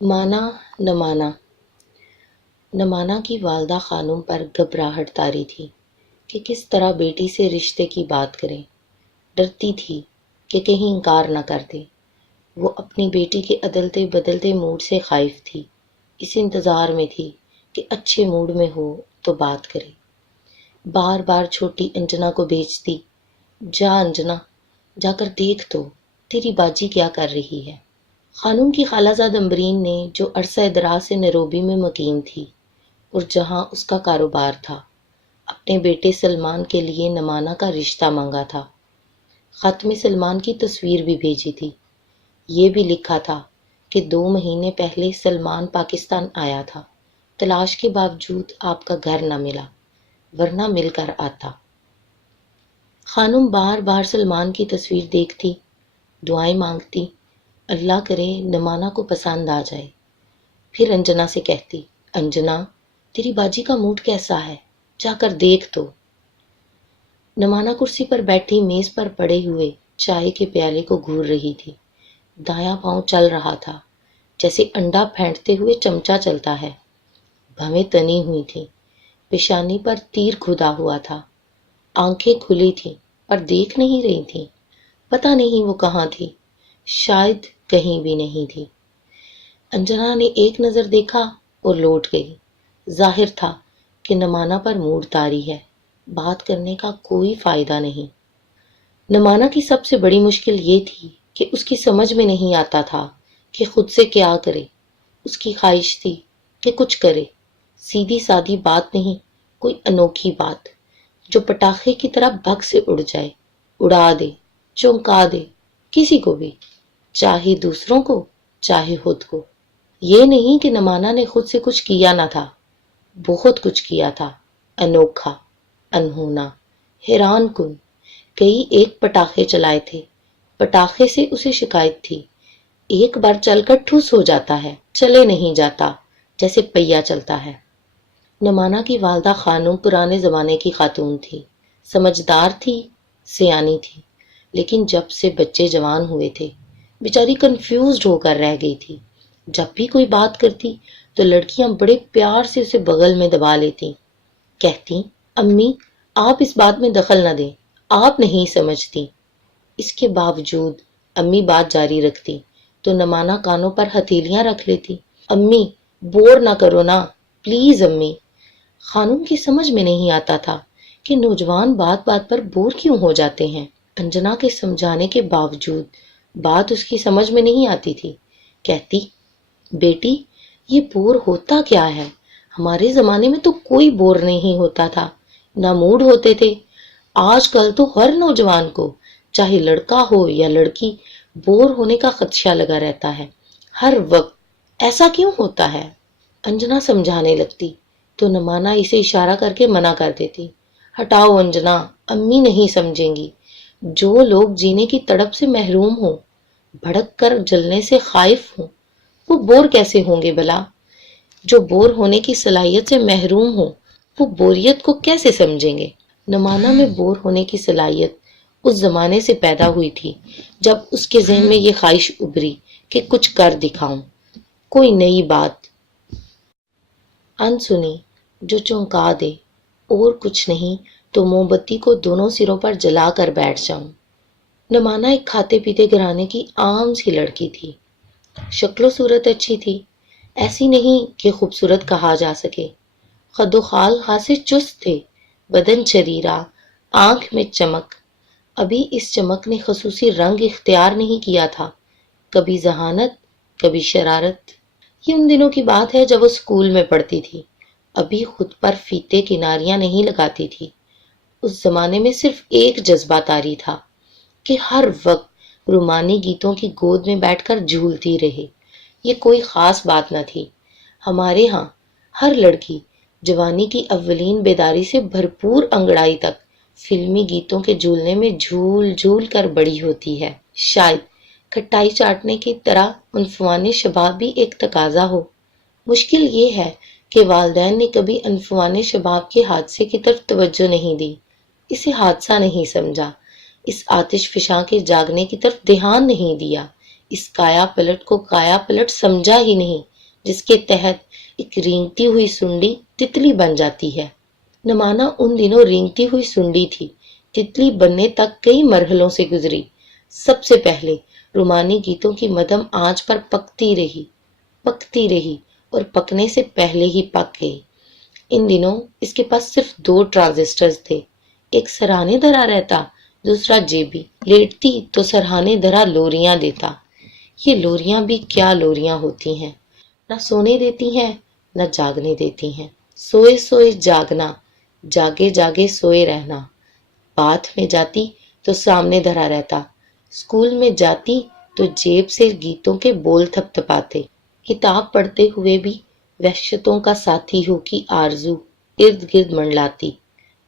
مانا نہ مانا نہ مانا کی والدہ خانم پر گھبراہٹ طاری تھی کہ کس طرح بیٹی سے رشتے کی بات کریں۔ ڈرتی تھی کہ کہیں انکار نہ کر دے۔ وہ اپنی بیٹی کے عدلتے بدلتے موڈ سے خائف تھی، اس انتظار میں تھی کہ اچھے موڈ میں ہو تو بات کرے۔ بار بار چھوٹی انجنا کو بھیجتی، جا انجنا، جا کر دیکھ تو تیری باجی کیا کر رہی ہے۔ خانم کی خالہ زاد امبرین نے، جو عرصہ دراز سے نیروبی میں مقیم تھی اور جہاں اس کا کاروبار تھا، اپنے بیٹے سلمان کے لیے نمانا کا رشتہ مانگا تھا۔ خط میں سلمان کی تصویر بھی بھیجی تھی۔ یہ بھی لکھا تھا کہ 2 مہینے پہلے سلمان پاکستان آیا تھا، تلاش کے باوجود آپ کا گھر نہ ملا، ورنہ مل کر آتا۔ خانم بار بار سلمان کی تصویر دیکھتی، دعائیں مانگتی، اللہ کرے نمانا کو پسند آ جائے۔ پھر انجنا سے کہتی، انجنا، تیری باجی کا موڈ کیسا ہے؟ جا کر دیکھ تو۔ نمانا کرسی پر بیٹھی میز پر پڑے ہوئے چائے کے پیالے کو گھور رہی تھی۔ دایاں پاؤں چل رہا تھا جیسے انڈا پھینٹتے ہوئے چمچہ چلتا ہے۔ بھویں تنی ہوئی تھیں، پیشانی پر تیر کھدا ہوا تھا۔ آنکھیں کھلی تھیں پر دیکھ نہیں رہی تھیں۔ پتہ نہیں وہ کہاں تھی، شاید کہیں بھی نہیں تھی۔ انجنا نے ایک نظر دیکھا اور لوٹ گئی۔ ظاہر تھا کہ نمانا پر موڈ طاری ہے، بات کرنے کا کوئی فائدہ نہیں۔ نمانا کی سب سے بڑی مشکل یہ تھی کہ اس کی سمجھ میں نہیں آتا تھا کہ خود سے کیا کرے۔ اس کی خواہش تھی کہ کچھ کرے، سیدھی سادی بات نہیں، کوئی انوکھی بات جو پٹاخے کی طرح بھگ سے اڑ جائے، اڑا دے، چونکا دے، کسی کو بھی، چاہے دوسروں کو، چاہے خود کو۔ یہ نہیں کہ نمانا نے خود سے کچھ کیا نہ تھا، بہت کچھ کیا تھا، انوکھا، انہونا، حیران کن۔ کئی ایک پٹاخے چلائے تھے۔ پٹاخے سے اسے شکایت تھی، ایک بار چل کر ٹھوس ہو جاتا ہے، چلے نہیں جاتا جیسے پہیا چلتا ہے۔ نمانا کی والدہ خانم پرانے زمانے کی خاتون تھی، سمجھدار تھی، سیانی تھی، لیکن جب سے بچے جوان ہوئے تھے بیچاری کنفیوزڈ ہو کر رہ گئی تھی۔ جب بھی کوئی بات کرتی تو لڑکیاں بڑے پیار سے اسے بغل میں دبا لیتی، کہتی، امی آپ اس بات میں دخل نہ دیں، آپ نہیں سمجھتی۔ اس کے باوجود امی بات جاری رکھتی تو نمانا کانوں پر ہتھیلیاں رکھ لیتی، امی بور نہ کرو نا، پلیز امی۔ خانم کی سمجھ میں نہیں آتا تھا کہ نوجوان بات بات پر بور کیوں ہو جاتے ہیں۔ انجنا کے سمجھانے کے باوجود بات اس کی سمجھ میں نہیں آتی تھی۔ کہتی، بیٹی یہ بور ہوتا کیا ہے؟ ہمارے زمانے میں تو کوئی بور نہیں ہوتا تھا، نہ موڈ ہوتے تھے۔ آج کل تو ہر نوجوان کو، چاہے لڑکا ہو یا لڑکی، بور ہونے کا خدشہ لگا رہتا ہے ہر وقت۔ ایسا کیوں ہوتا ہے؟ انجنا سمجھانے لگتی تو نمانا اسے اشارہ کر کے منع کر دیتی، ہٹاؤ انجنا، امی نہیں سمجھیں گی۔ جو لوگ جینے کی تڑپ سے محروم ہوں، بھڑک کر جلنے سے خائف ہوں، وہ بور کیسے ہوں گے بھلا؟ جو بور ہونے کی صلاحیت سے محروم ہوں، وہ بوریت کو کیسے سمجھیں گے؟ نمانا میں بور ہونے کی صلاحیت اس زمانے سے پیدا ہوئی تھی جب اس کے ذہن میں یہ خواہش ابھری کہ کچھ کر دکھاؤں، کوئی نئی بات، انسنی، جو چونکا دے، اور کچھ نہیں تو موم بتی کو دونوں سروں پر جلا کر بیٹھ جاؤں۔ نمانا ایک کھاتے پیتے گھرانے کی عام سی لڑکی تھی۔ شکل و صورت اچھی تھی، ایسی نہیں کہ خوبصورت کہا جا سکے۔ خد و خال خاصے چست تھے، بدن چریرا، آنکھ میں چمک۔ ابھی اس چمک نے خصوصی رنگ اختیار نہیں کیا تھا، کبھی ذہانت، کبھی شرارت۔ یہ ان دنوں کی بات ہے جب وہ اسکول میں پڑھتی تھی، ابھی خود پر فیتے کناریاں نہیں لگاتی تھی۔ اس زمانے میں صرف ایک جذبہ طاری تھا کہ ہر وقت رومانی گیتوں کی گود میں بیٹھ کر جھولتی رہے۔ یہ کوئی خاص بات نہ تھی۔ ہمارے ہاں ہر لڑکی جوانی کی اولین بیداری سے بھرپور انگڑائی تک فلمی گیتوں کے جھولنے میں جھول جھول کر بڑی ہوتی ہے۔ شاید کھٹائی چاٹنے کی طرح عنفوان شباب بھی ایک تقاضا ہو۔ مشکل یہ ہے کہ والدین نے کبھی عنفوان شباب کے حادثے کی طرف توجہ نہیں دی، اسے حادثہ نہیں سمجھا، اس آتش فشاں کے جاگنے کی طرف دھیان نہیں دیا، اس کایا پلٹ کو کایا پلٹ سمجھا ہی نہیں جس کے تحت ایک رینگتی ہوئی سنڈی تتلی بن جاتی ہے۔ نمانا ان دنوں رینگتی ہوئی سنڈی تھی، تتلی بننے تک کئی مرحلوں سے گزری۔ سب سے پہلے رومانی گیتوں کی مدھم آنچ پر پکتی رہی اور پکنے سے پہلے ہی پک گئی۔ ان دنوں اس کے پاس صرف 2 ٹرانزسٹرز تھے، ایک سرہانے دھرا رہتا، دوسرا جیبی۔ لیٹتی تو سرہانے دھرا لوریاں دیتا۔ یہ لوریاں بھی کیا لوریاں ہوتی ہیں، نہ سونے دیتی ہیں نہ جاگنے دیتی ہیں۔ سوئے سوئے جاگنا، جاگے جاگے سوئے رہنا۔ باتھ میں جاتی تو سامنے دھرا رہتا، اسکول میں جاتی تو جیب سے گیتوں کے بول تھپ تھپاتے۔ کتاب پڑھتے ہوئے بھی وحشتوں کا ساتھی ہو کی آرزو ارد گرد منڈلاتی۔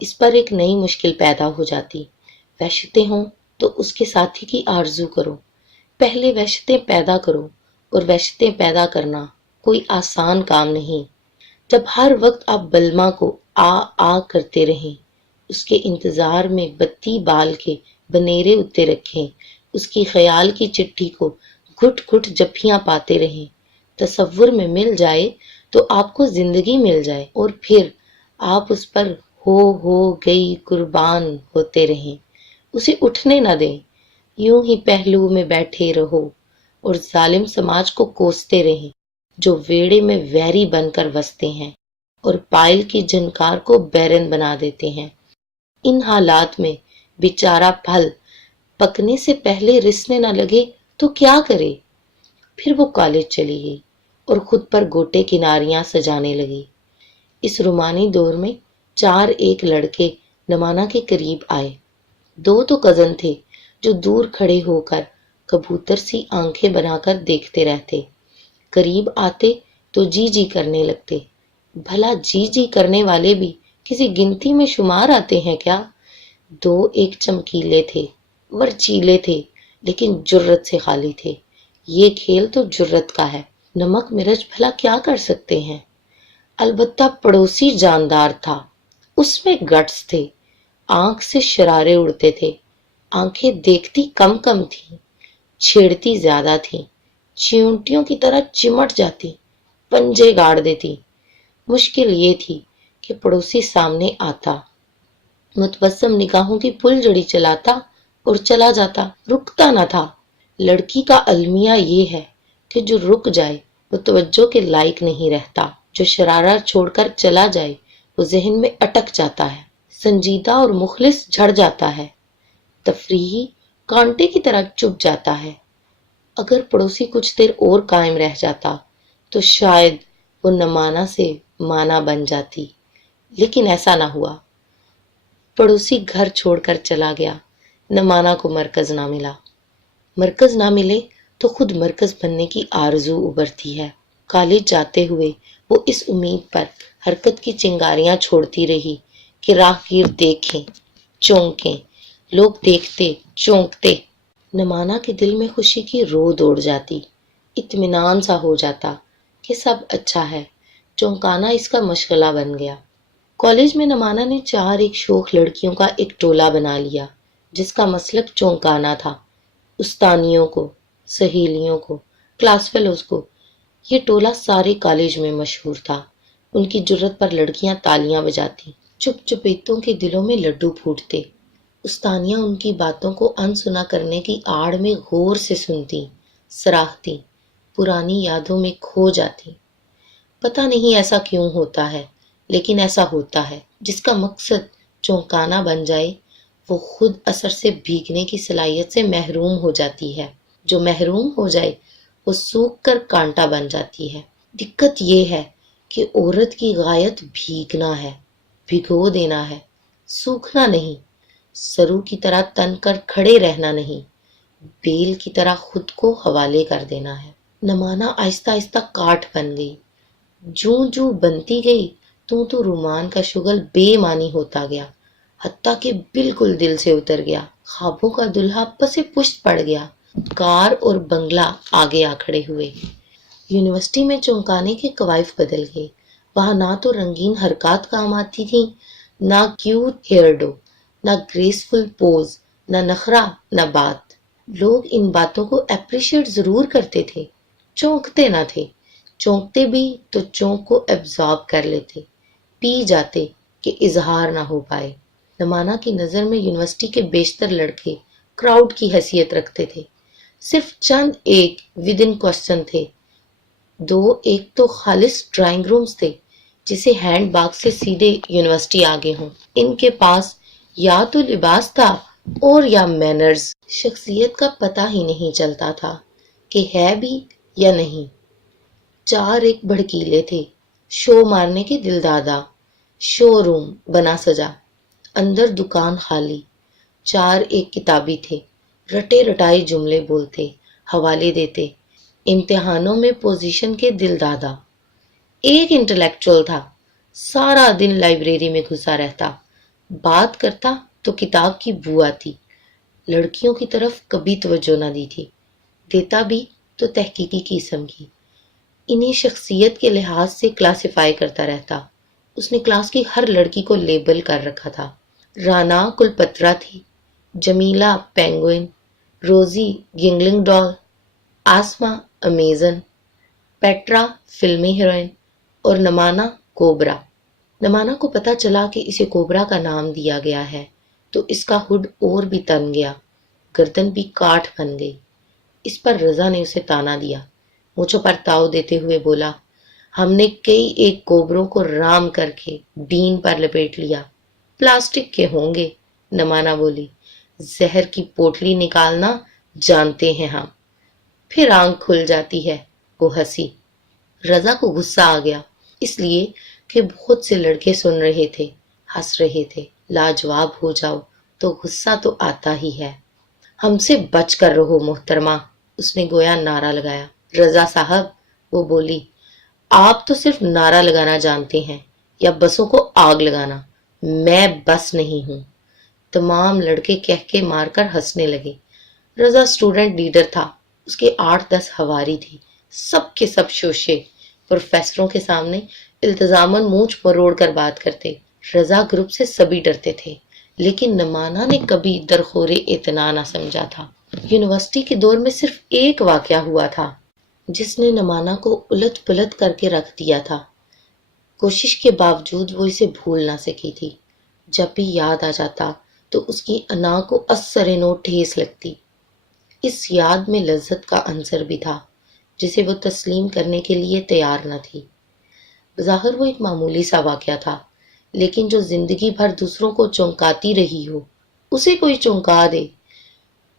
اس پر ایک نئی مشکل پیدا ہو جاتی۔ وحشتیں ہوں تو اس کے ساتھی کی آرزو کرو۔ پہلے وحشتیں پیدا کرو، اور وحشتیں پیدا کرنا کوئی آسان کام نہیں۔ جب ہر وقت آپ بلما کو آ کرتے رہیں، اس کے انتظار میں بتی بال کے بنیرے اتے رکھیں، اس کی خیال کی چٹھی کو گھٹ گھٹ جپھیاں پاتے رہیں، تصور میں مل جائے تو آپ کو زندگی مل جائے، اور پھر آپ اس پر ہو گئی قربان ہوتے رہیں، اسے اٹھنے نہ دیں، یوں ہی پہلو میں بیٹھے رہو اور ظالم سماج کو کوستے رہیں جو ویڑے میں ویری بن کر وستے ہیں اور پائل کی جھنکار کو بیرن بنا دیتے ہیں۔ ان حالات میں بیچارہ پھل پکنے سے پہلے رسنے نہ لگے تو کیا کرے؟ پھر وہ کالج چلی گئی اور خود پر گوٹے کناریاں سجانے لگی۔ اس رومانی دور میں 4 ایک لڑکے نمانا کے قریب آئے۔ 2 تو کزن تھے جو دور کھڑے ہو کر کبوتر سی آنکھیں بنا کر دیکھتے رہتے، قریب آتے تو جی جی کرنے لگتے۔ بھلا جی جی کرنے والے بھی کسی گنتی میں شمار آتے ہیں کیا؟ 2 ایک چمکیلے تھے، ورچیلے تھے، لیکن جرت سے خالی تھے۔ یہ کھیل تو جرت کا ہے، نمک مرچ بھلا کیا کر سکتے ہیں؟ البتہ پڑوسی جاندار تھا، اس میں گٹس تھے، آنکھ سے شرارے اڑتے تھے، آنکھیں دیکھتی کم تھیں، چھیڑتی زیادہ تھیں، چیونٹیوں کی طرح چمٹ جاتی، پنجے گاڑ دیتی۔ مشکل یہ تھی کہ پڑوسی سامنے آتا، متبسم نگاہوں کی پھل جڑی چلاتا اور چلا جاتا، رکتا نہ تھا۔ لڑکی کا المیہ یہ ہے کہ جو رک جائے وہ توجہ کے لائق نہیں رہتا، جو شرارہ چھوڑ کر چلا جائے وہ ذہن میں اٹک جاتا ہے، سنجیدہ اور مخلص جھڑ جاتا ہے، تفریحی کانٹے کی طرح چپ جاتا ہے۔ اگر پڑوسی کچھ دیر اور قائم رہ جاتا تو شاید وہ نمانا سے مانا بن جاتی، لیکن ایسا نہ ہوا۔ پڑوسی گھر چھوڑ کر چلا گیا، نمانا کو مرکز نہ ملا۔ مرکز نہ ملے تو خود مرکز بننے کی آرزو ابھرتی ہے۔ کالج جاتے ہوئے وہ اس امید پر حرکت کی چنگاریاں چھوڑتی رہی کہ راہگیر دیکھیں، چونکیں، لوگ دیکھتے، چونکتے۔ نمانا کے دل میں خوشی کی رو دوڑ جاتی، اطمینان سا ہو جاتا کہ سب اچھا ہے، چونکانا اس کا مشغلہ بن گیا۔ کالج میں نمانا نے 4 ایک شوخ لڑکیوں کا ایک ٹولہ بنا لیا جس کا مسلک چونکانا تھا۔ استانیوں کو، سہیلیوں کو، کلاس فیلوز کو، یہ ٹولہ سارے کالج میں مشہور تھا۔ ان کی جرت پر لڑکیاں تالیاں بجاتی، چپ چپیتوں کے دلوں میں لڈو پھوٹتے۔ استانیاں ان کی باتوں کو انسنا کرنے کی آڑ میں غور سے سنتی، سراہتی، پرانی یادوں میں کھو جاتی۔ پتہ نہیں ایسا کیوں ہوتا ہے، لیکن ایسا ہوتا ہے۔ جس کا مقصد چونکانا بن جائے وہ خود اثر سے بھیگنے کی صلاحیت سے محروم ہو جاتی ہے، جو محروم ہو جائے وہ سوکھ کر کانٹا بن جاتی ہے۔ دقت یہ ہے کہ عورت کی غایت بھیگنا ہے، بھگو دینا ہے، سوکھنا نہیں، سرو کی طرح تن کر کھڑے رہنا نہیں، بیل کی طرح خود کو حوالے کر دینا ہے۔ نمانا آہستہ آہستہ کاٹ بن گئی، جوں جوں بنتی گئی تو رومان کا شغل بے معنی ہوتا گیا، حتیٰ کہ بالکل دل سے اتر گیا۔ خوابوں کا دلہا پسے پشت پڑ گیا، کار اور بنگلہ آگے آ کھڑے ہوئے۔ یونیورسٹی میں چونکانے کے قوائف بدل گئے، وہاں نہ تو رنگین حرکات کام آتی تھیں، نہ کیوٹ ہیئر ڈو، نہ گریسفل پوز، نہ نخرا، نہ بات۔ لوگ ان باتوں کو اپریشیٹ ضرور کرتے تھے، چونکتے نہ تھے۔ چونکتے بھی تو چونک کو ایبزارب کر لیتے، پی جاتے کہ اظہار نہ ہو پائے۔ نمانا کی نظر میں یونیورسٹی کے بیشتر لڑکے کراؤڈ کی حیثیت رکھتے تھے، صرف چند ایک ود ان کوسچن تھے۔ دو ایک تو خالص ڈرائنگ رومز تھے، جسے ہینڈ باگ سے سیدھے یونیورسٹی آگے ہوں۔ ان کے پاس یا تو لباس تھا اور یا مینرز، شخصیت کا پتہ ہی نہیں چلتا تھا کہ ہے بھی یا نہیں۔ چار ایک بھڑکیلے تھے، شو مارنے کے دل دادا، شو روم بنا سجا، اندر دکان خالی۔ چار ایک کتابی تھے، رٹے رٹائے جملے بولتے، حوالے دیتے، امتحانوں میں پوزیشن کے دل دادا۔ ایک انٹلیکچوئل تھا، سارا دن لائبریری میں گھسا رہتا، بات کرتا تو کتاب کی بو آتی، لڑکیوں کی طرف کبھی توجہ نہ دی تھی، دیتا بھی تو تحقیقی قسم کی۔ انہیں شخصیت کے لحاظ سے کلاسیفائی کرتا رہتا۔ اس نے کلاس کی ہر لڑکی کو لیبل کر رکھا تھا۔ رانا کلپترا تھی، جمیلہ پینگوئن، روزی گنگلنگ ڈال، آسما امیزن، پیٹرا فلمی ہیروئن اور نمانا کوبرا۔ نمانا کو پتا چلا کہ اسے کوبرا کا نام دیا گیا ہے تو اس کا ہڈ اور بھی تن گیا، گردن بھی کاٹ بن گئی۔ اس پر رضا نے اسے تانا دیا، مجھوں پر تاؤ دیتے ہوئے بولا، ہم نے کئی ایک کوبروں کو رام کر کے بین پر لپیٹ لیا، پلاسٹک کے ہوں گے۔ نمانا بولی، زہر کی پوٹلی نکالنا جانتے ہیں ہم۔ پھر آنکھ کھل جاتی ہے۔ وہ ہنسی۔ رضا کو غصہ آ گیا، اس لیے کہ بہت سے لڑکے سن رہے تھے، ہنس رہے تھے۔ لاجواب ہو جاؤ تو غصہ تو آتا ہی ہے۔ ہم سے بچ کر رہو محترمہ، اس نے گویا نعرہ لگایا۔ رضا صاحب، وہ بولی، آپ تو صرف نعرہ لگانا جانتے ہیں یا بسوں کو آگ لگانا، میں بس نہیں ہوں۔ تمام لڑکے کہہ کے مار کر ہنسنے لگے۔ رضا اسٹوڈنٹ لیڈر تھا، اس کے 8-10 ہواری تھی، سب کے سب شوشے، پروفیسروں کے سامنے التزاماً مونچھ مروڑ کر بات کرتے۔ رضا گروپ سے سبھی ڈرتے تھے، لیکن نمانا نے کبھی درخور اعتنا نہ سمجھا تھا۔ یونیورسٹی کے دور میں صرف ایک واقعہ ہوا تھا جس نے نمانا کو الٹ پلٹ کر کے رکھ دیا تھا۔ کوشش کے باوجود وہ اسے بھول نہ سکی تھی۔ جب بھی یاد آ جاتا تو اس کی انا کو اثر نو ٹھیس لگتی۔ اس یاد میں لذت کا عنصر بھی تھا جسے وہ تسلیم کرنے کے لیے تیار نہ تھی۔ بظاہر وہ ایک معمولی سا واقعہ تھا، لیکن جو زندگی بھر دوسروں کو چونکاتی رہی ہو، اسے کوئی چونکا دے،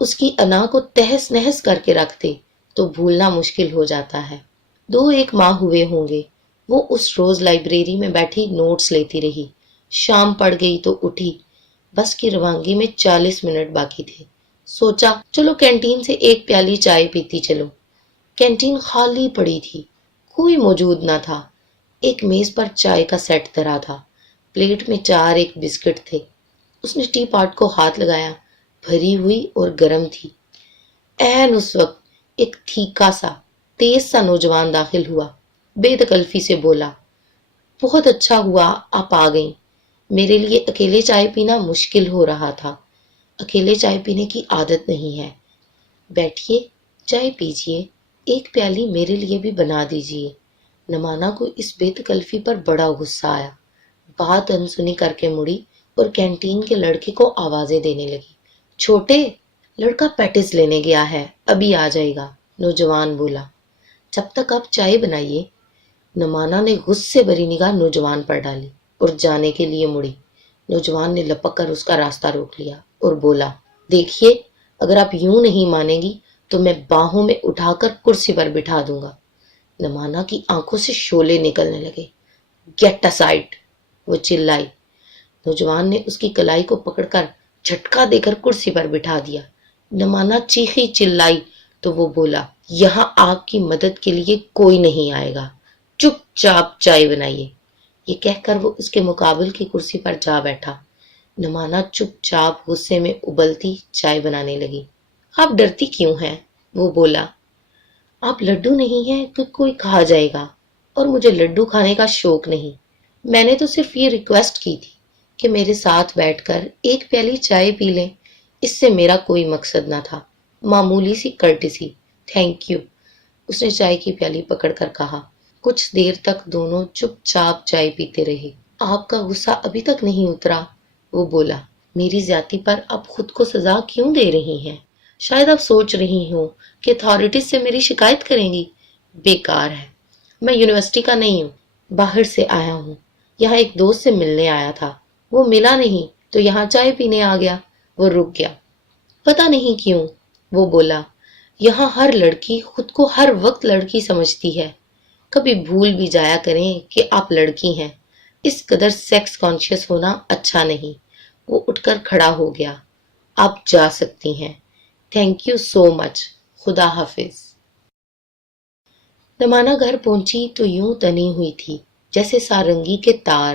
اس کی انا کو تہس نہس کر کے رکھ دے تو بھولنا مشکل ہو جاتا ہے۔ 2-1 ماہ ہوئے ہوں گے وہ اس روز لائبریری میں بیٹھی نوٹس لیتی رہی۔ شام پڑ گئی تو اٹھی، بس کی روانگی میں 40 منٹ باقی تھے۔ سوچا چلو کینٹین سے ایک پیالی چائے پیتی چلو۔ کینٹین خالی پڑی تھی، کوئی موجود نہ تھا۔ ایک میز پر چائے کا سیٹ دھرا تھا، پلیٹ میں 4 ایک بسکٹ تھے۔ اس نے ٹی پاٹ کو ہاتھ لگایا، بھری ہوئی اور گرم تھی۔ عین اس وقت ایک تھیکا سا تیز سا نوجوان داخل ہوا، بے تکلفی سے بولا، بہت اچھا ہوا آپ آ گئیں، میرے لیے اکیلے چائے پینا مشکل ہو رہا تھا، اکیلے چائے پینے کی عادت نہیں ہے، بیٹھیے چائے پیجیے، ایک پیالی میرے لیے بھی بنا دیجیے۔ نمانا کو اس بے تکلفی پر بڑا غصہ آیا، بات انسنی کر کے مڑی اور کینٹین کے لڑکے کو آوازیں دینے لگی، چھوٹے، لڑکا پیٹس لینے گیا ہے، ابھی آ جائے گا۔ نوجوان بولا، جب تک آپ چائے بنائیے۔ نمانا نے غصے بھری نگاہ نوجوان پر ڈالی اور جانے کے لیے مڑی۔ نوجوان نے لپک کر اس کا راستہ روک لیا اور بولا، دیکھیے اگر آپ یوں نہیں مانیں گی تو میں باہوں میں اٹھا کر کرسی پر بٹھا دوں گا۔ نمانا کی آنکھوں سے شعلے نکلنے لگے۔ گیٹ اسائڈ، وہ چلائی۔ نوجوان نے اس کی کلائی کو پکڑ کر جھٹکا دے کر کرسی پر بٹھا دیا۔ نمانا چیخی چلائی تو وہ بولا، یہاں آپ کی مدد کے لیے کوئی نہیں آئے گا، چپ چاپ چائے بنائیے۔ یہ کہہ کر وہ اس کے مقابل کی کرسی پر جا بیٹھا۔ نمانا چپ چاپ غصے میں ابلتی چائے بنانے لگی۔ آپ ڈرتی کیوں ہیں؟ وہ بولا، آپ لڈو نہیں ہیں کہ کوئی کھا جائے گا، اور مجھے لڈو کھانے کا شوق نہیں۔ میں نے تو صرف یہ ریکویسٹ کی تھی کہ میرے ساتھ بیٹھ کر ایک پیالی چائے پی لیں، اس سے میرا کوئی مقصد نہ تھا، معمولی سی کرٹسی۔ تھینک یو، اس نے چائے کی پیالی پکڑ کر کہا۔ کچھ دیر تک دونوں چپ چاپ چائے پیتے رہے۔ آپ کا غصہ ابھی تک نہیں اترا؟ وہ بولا۔ میری زیادتی پر اب خود کو سزا کیوں دے رہی ہیں؟ شاید اب سوچ رہی ہوں کہ اتھارٹیز سے میری شکایت کریں گی۔ بیکار ہے، میں یونیورسٹی کا نہیں ہوں، باہر سے آیا ہوں۔ یہاں ایک دوست سے ملنے آیا تھا، وہ ملا نہیں تو یہاں چائے پینے آ گیا۔ وہ رک گیا۔ پتہ نہیں کیوں، وہ بولا، یہاں ہر لڑکی خود کو ہر وقت لڑکی سمجھتی ہے۔ کبھی بھول بھی جایا کریں کہ آپ لڑکی ہیں۔ اس قدر سیکس کانشیس ہونا اچھا نہیں۔ وہ اٹھ کر کھڑا ہو گیا۔ آپ جا سکتی ہیں۔ تھینک یو سو مچ، خدا حافظ۔ نمانا گھر پہنچی تو یوں تنی ہوئی تھی جیسے سارنگی کے تار۔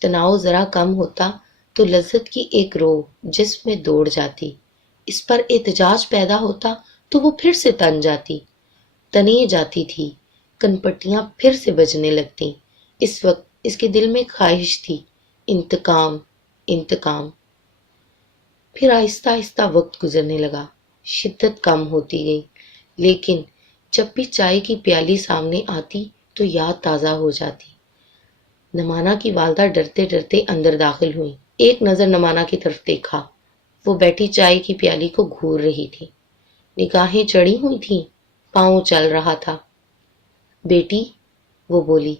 تناؤ ذرا کم ہوتا تو لذت کی ایک روح جسم میں دوڑ جاتی، اس پر احتجاج پیدا ہوتا تو وہ پھر سے تن جاتی۔ تنی جاتی تھی، کنپٹیاں پھر سے بجنے لگتیں۔ اس وقت اس کے دل میں خواہش تھی، انتقام، انتقام۔ پھر آہستہ آہستہ وقت گزرنے لگا، شدت کم ہوتی گئی، لیکن جب بھی چائے کی پیالی سامنے آتی تو یاد تازہ ہو جاتی۔ نمانا کی والدہ ڈرتے ڈرتے اندر داخل ہوئی۔ ایک نظر نمانا کی طرف دیکھا، وہ بیٹھی چائے کی پیالی کو گھور رہی تھی، نگاہیں چڑھی ہوئی تھیں، پاؤں چل رہا تھا۔ بیٹی، وہ بولی،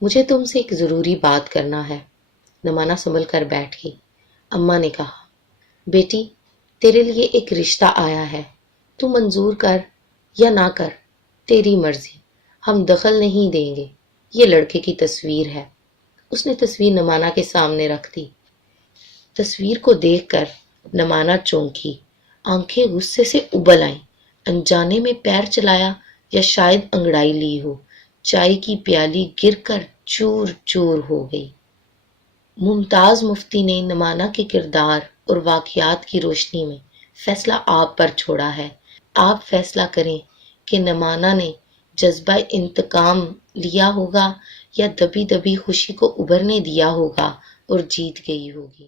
مجھے تم سے ایک ضروری بات کرنا ہے۔ نمانا سنبھل کر بیٹھ گئی۔ اماں نے کہا، بیٹی، تیرے لیے ایک رشتہ آیا ہے، تو منظور کر یا نہ کر، تیری مرضی، ہم دخل نہیں دیں گے۔ یہ لڑکے کی تصویر ہے۔ اس نے تصویر نمانا کے سامنے رکھ دی۔ تصویر کو دیکھ کر نمانا چونکی، آنکھیں غصے سے ابل آئیں۔ انجانے میں پیر چلایا یا شاید انگڑائی لی ہو، چائے کی پیالی گر کر چور چور ہو گئی۔ ممتاز مفتی نے نمانا کے کردار اور واقعات کی روشنی میں فیصلہ آپ پر چھوڑا ہے۔ آپ فیصلہ کریں کہ نمانا نے جذبہ انتقام لیا ہوگا یا دبی دبی خوشی کو ابھرنے دیا ہوگا اور جیت گئی ہوگی۔